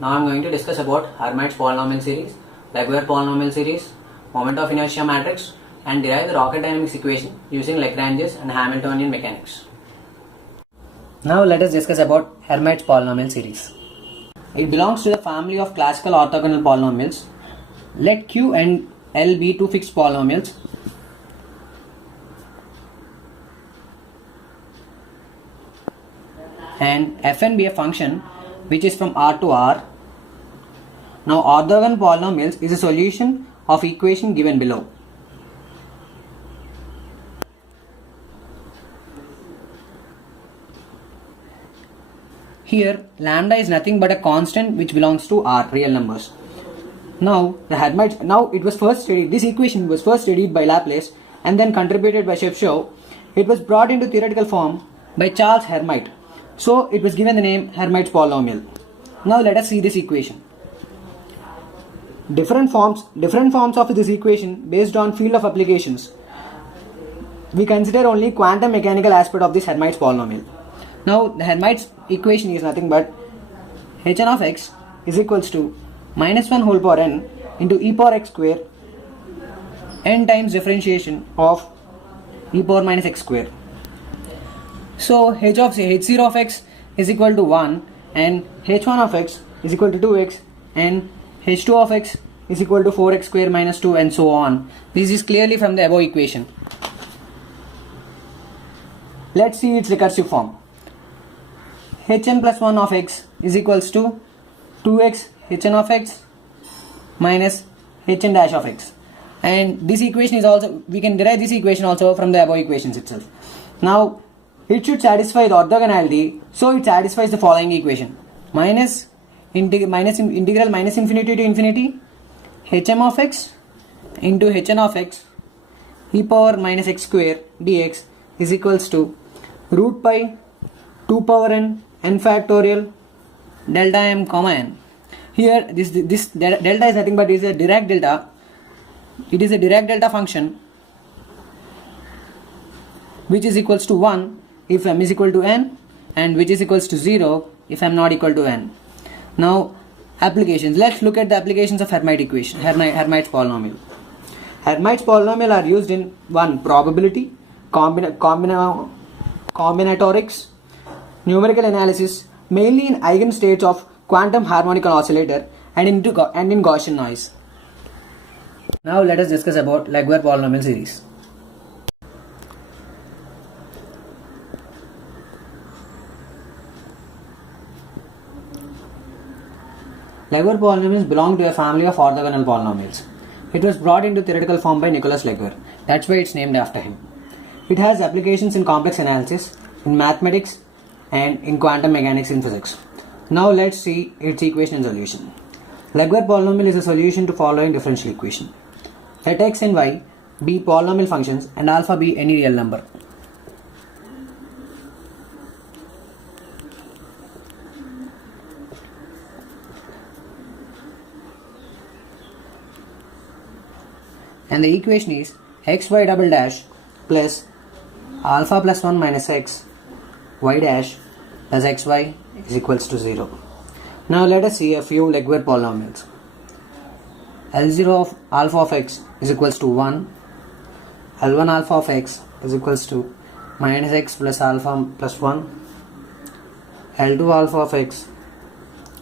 Now I am going to discuss about Hermite's polynomial series, Legge polynomial series, moment of inertia matrix, and derive the rocket dynamics equation using Lagrange's and Hamiltonian mechanics. Now let us discuss about Hermite's polynomial series. It belongs to the family of classical orthogonal polynomials. Let Q and L be two fixed polynomials and Fn be a function which is from R to R. Now orthogonal polynomials is a solution of equation given below. Here lambda is nothing but a constant which belongs to R, real numbers. Now this equation was first studied by Laplace and then contributed by Shevchov. It was brought into theoretical form by Charles Hermite. So it was given the name Hermite's polynomial. Now let us see this equation. Different forms of this equation based on field of applications. We consider only quantum mechanical aspect of this Hermite's polynomial. Now the Hermite's equation is nothing but Hn of x is equals to minus 1 whole power n into e power x square n times differentiation of e power minus x square. So h0 of x is equal to 1 and h1 of x is equal to 2x and h2 of x is equal to 4x square minus 2 and so on. This is clearly from the above equation. Let's see its recursive form. Hn plus 1 of x is equals to 2x Hn of x minus Hn dash of x, and this equation is also, we can derive this equation also from the above equations itself. Now it should satisfy the orthogonality, so it satisfies the following equation: integral minus infinity to infinity hm of x into Hn of x e power minus x square dx is equals to root pi 2 power n factorial delta m comma n. Here this delta is nothing but is a Dirac delta. It is a Dirac delta function which is equals to 1 if m is equal to n and which is equals to 0 if m not equal to n. Now applications. Let's look at the applications of Hermite equation, Hermite's polynomial. Hermite's polynomial are used in 1. Probability, combinatorics, numerical analysis, mainly in eigenstates of quantum harmonical oscillator and in Gaussian noise. Now let us discuss about Legge polynomial series. Legge polynomials belong to a family of orthogonal polynomials. It was brought into theoretical form by Nicholas Legge. That's why it's named after him. It has applications in complex analysis, in mathematics, and in quantum mechanics in physics. Now let's see its equation and solution. Legge polynomial is a solution to following differential equation. Let x and y be polynomial functions and alpha be any real number. And the equation is xy double dash plus alpha plus 1 minus x y dash plus xy is equals to 0. Now let us see a few Legge polynomials. L0 of alpha of x is equals to 1, L1 alpha of x is equals to minus x plus alpha plus 1, L2 alpha of x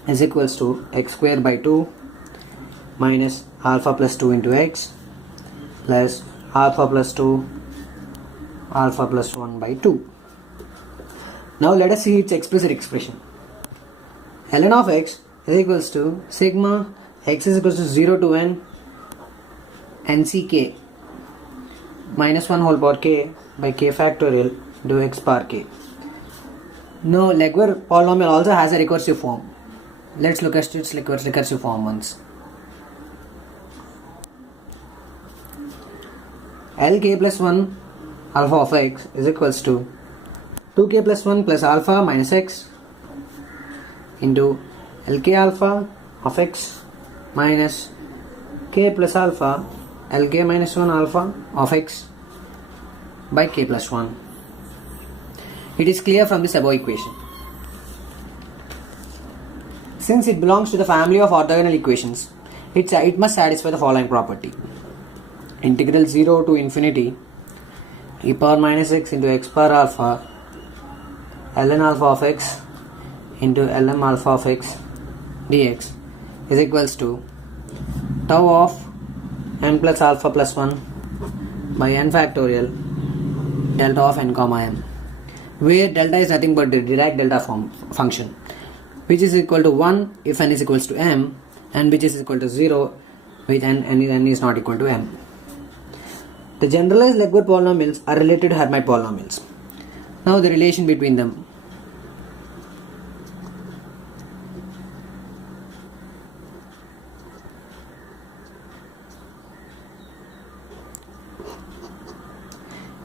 is equals to x square by 2 minus alpha plus 2 into x plus alpha plus 2 alpha plus 1 by 2. Now let us see its explicit expression. Ln of x is equals to sigma x is equals to 0 to n nck minus 1 whole power k by k factorial into x power k. Now Legge polynomial also has a recursive form. Let's look at its recursive form once. Lk plus 1 alpha of x is equals to 2k plus 1 plus alpha minus x into Lk alpha of x minus k plus alpha Lk minus 1 alpha of x by k plus 1. It is clear from this above equation. Since it belongs to the family of orthogonal equations, it must satisfy the following property. Integral 0 to infinity e power minus x into x power alpha ln alpha of x into ln alpha of x dx is equals to tau of n plus alpha plus 1 by n factorial delta of n comma m, where delta is nothing but the Dirac delta function, which is equal to 1 if n is equals to m, and which is equal to 0 with n is not equal to m. The generalized Legler polynomials are related to Hermite polynomials. Now the relation between them.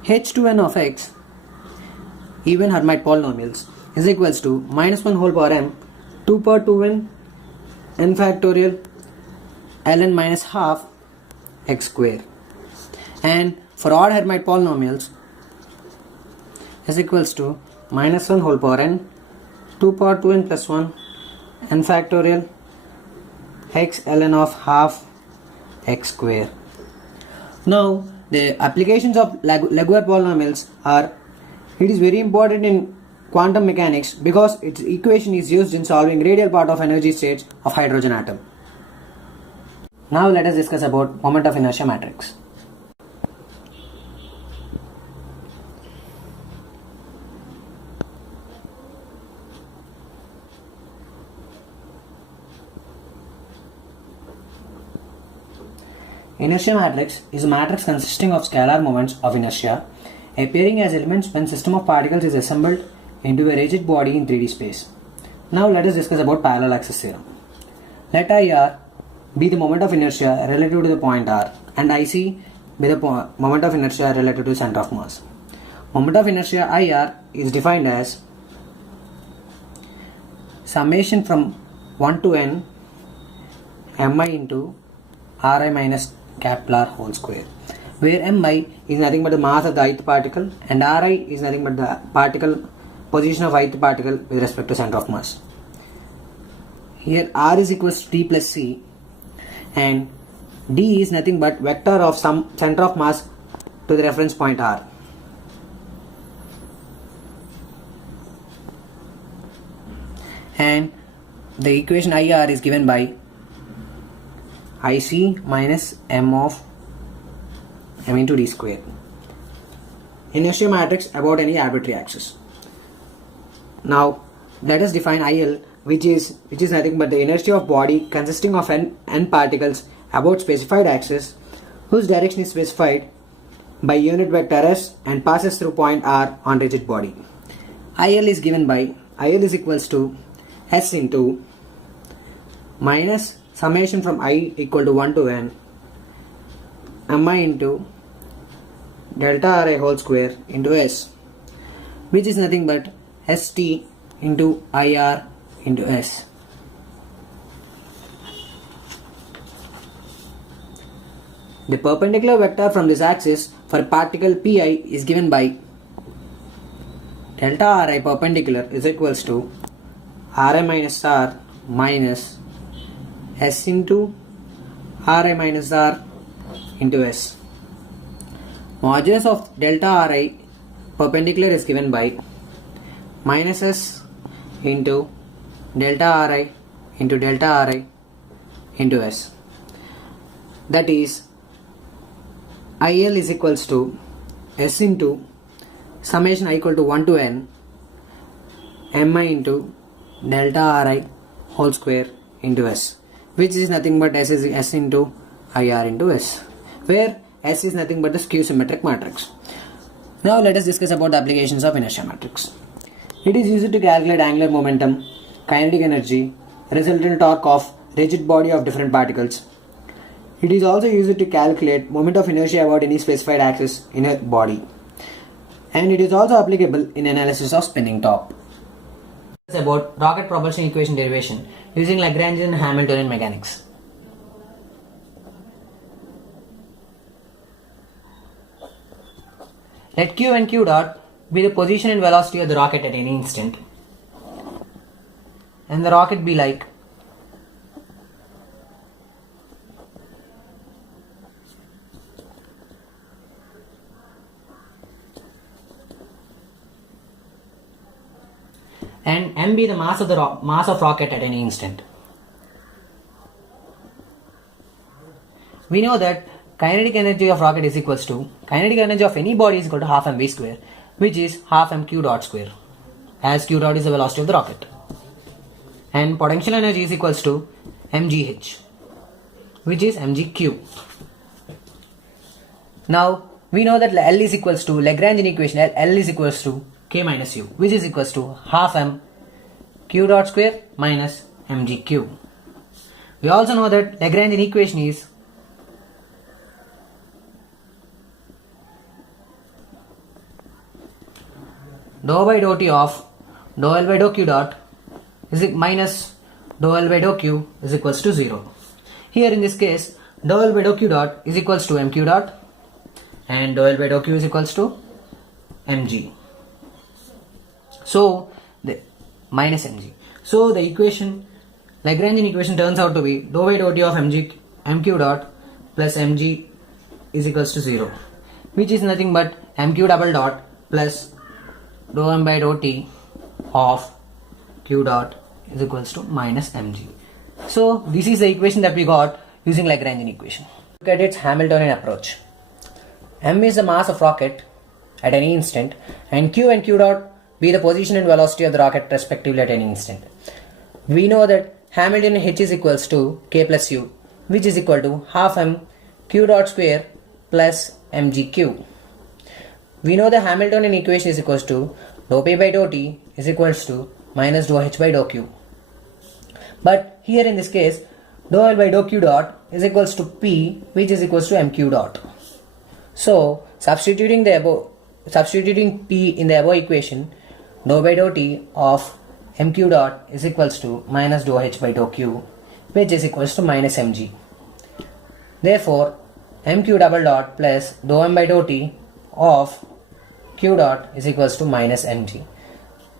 H2n of x, even Hermite polynomials, is equals to minus 1 whole power m 2 power 2n n factorial ln minus half x square, and for odd Hermite polynomials is equals to minus 1 whole power n 2 power 2n plus 1 n factorial x ln of half x square. Now the applications of Legler polynomials are, it is very important in quantum mechanics because its equation is used in solving radial part of energy states of hydrogen atom. Now let us discuss about moment of inertia matrix. Inertia matrix is a matrix consisting of scalar moments of inertia appearing as elements when system of particles is assembled into a rigid body in 3D space. Now let us discuss about parallel axis theorem. Let IR be the moment of inertia relative to the point R and IC be the moment of inertia relative to the center of mass. Moment of inertia IR is defined as summation from 1 to n mi into Ri minus capital R whole square, where mi is nothing but the mass of the ith particle and Ri is nothing but the particle position of ith particle with respect to center of mass. Here R is equals to t plus c and d is nothing but vector of some center of mass to the reference point R. And the equation IR is given by IC minus m of m into d square. Inertia matrix about any arbitrary axis. Now let us define IL, which is nothing but the inertia of body consisting of n particles about specified axis whose direction is specified by unit vector s and passes through point R on rigid body. IL is given by IL is equals to s into minus summation from I equal to 1 to n mi into delta Ri whole square into s, which is nothing but st into IR into s. The perpendicular vector from this axis for particle pi is given by delta Ri perpendicular is equals to Ri minus R minus s into Ri minus R into s. Modulus of delta Ri perpendicular is given by minus s into delta Ri into delta Ri into s. That is IL is equals to s into summation I equal to 1 to n mi into delta Ri whole square into s, which is nothing but s is s into IR into s, where s is nothing but the skew symmetric matrix. Now let us discuss about the applications of inertia matrix. It is used to calculate angular momentum, kinetic energy, resultant torque of rigid body of different particles. It is also used to calculate moment of inertia about any specified axis in a body. And it is also applicable in analysis of spinning top. About rocket propulsion equation derivation using Lagrangian and Hamiltonian mechanics. Let q and q dot be the position and velocity of the rocket at any instant, and the rocket be like and m be the mass of rocket at any instant. We know that kinetic energy of rocket is equals to kinetic energy of any body is equal to half mv square, which is half mq dot square, as q dot is the velocity of the rocket, and potential energy is equals to mgh, which is mgq. Now we know that L is equals to Lagrangian equation. L is equals to k minus u, which is equals to half m q dot square minus mgq. We also know that Lagrangian equation is dou by dou t of dou L by dou q dot is minus dou L by dou q is equals to 0. Here in this case, dou L by dou q dot is equals to mq dot and dou L by dou q is equals to mg. So the minus mg. So the equation, Lagrangian equation, turns out to be dou by dou t of mq dot plus mg is equals to 0, which is nothing but mq double dot plus dou m by dou t of q dot is equals to minus mg. So this is the equation that we got using Lagrangian equation. Look at its Hamiltonian approach. M is the mass of rocket at any instant, and q and q dot be the position and velocity of the rocket respectively at any instant. We know that Hamiltonian h is equals to k plus u, which is equal to half m q dot square plus mgq. We know the Hamiltonian equation is equals to dou p by dou t is equals to minus dou h by dou q. But here in this case, dou L by dou q dot is equals to p, which is equals to mq dot. So substituting p in the above equation, dou by dou t of mq dot is equals to minus dou h by dou q, which is equals to minus mg. Therefore, mq double dot plus dou m by dou t of q dot is equals to minus mg.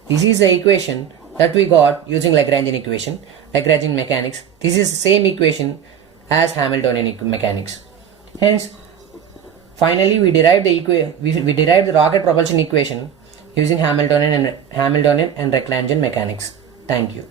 This is the equation that we got using Lagrangian equation, Lagrangian mechanics. This is the same equation as Hamiltonian mechanics. Hence, finally we derived the rocket propulsion equation using Hamiltonian and Lagrangian mechanics. Thank you.